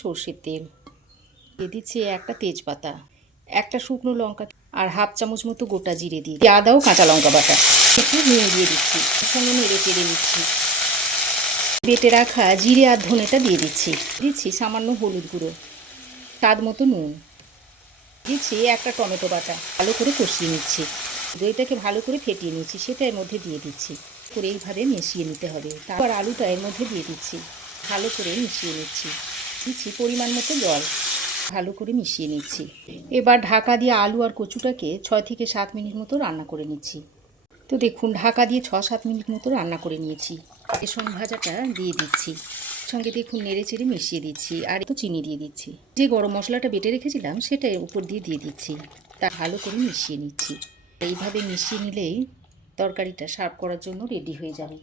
সর্ষের তেল দিয়ে দিচ্ছি একটা তেজপাতা, একটা শুকনো লঙ্কা আর হাফ চামচ মতো গোটা জিরে দিয়ে আদা ও কাঁচা লঙ্কা বাটা একটু নুন দিয়ে দিচ্ছি, সঙ্গে নেড়ে চেড়ে নিচ্ছি। বেটে রাখা জিরে আর ধনেটা দিয়ে দিচ্ছি সামান্য হলুদ গুঁড়ো, স্বাদ মতো নুন দিচ্ছি, একটা টমেটো বাটা ভালো করে কষিয়ে নিচ্ছি। দইটাকে ভালো করে ফেটিয়ে নিচ্ছি, সেটা এর মধ্যে দিয়ে দিচ্ছি করে এইভাবে মিশিয়ে নিতে হবে। তারপর আলুটা এর মধ্যে দিয়ে দিচ্ছি, ভালো করে মিশিয়ে দিচ্ছি পরিমাণ মতো জল, ভালো করে মিশিয়ে নিচ্ছি। এবার ঢাকা দিয়ে আলু আর কচুটাকে 6 থেকে 7 মিনিট মতো রান্না করে নিচ্ছি। তো দেখুন ঢাকা দিয়ে 6-7 মিনিট মতো রান্না করে নিয়েছি। বেসন ভাজাটা দিয়ে দিচ্ছি, সঙ্গে দেখুন নেড়ে চেড়ে মিশিয়ে দিচ্ছি আর একটু চিনি দিয়ে দিচ্ছি। যে গরম মশলাটা বেটে রেখেছিলাম সেটা এর উপর দিয়ে দিচ্ছি, তা ভালো করে মিশিয়ে নিচ্ছি। এইভাবে মিশিয়ে নিলেই তরকারিটা সার্ভ করার জন্য রেডি হয়ে যাবে।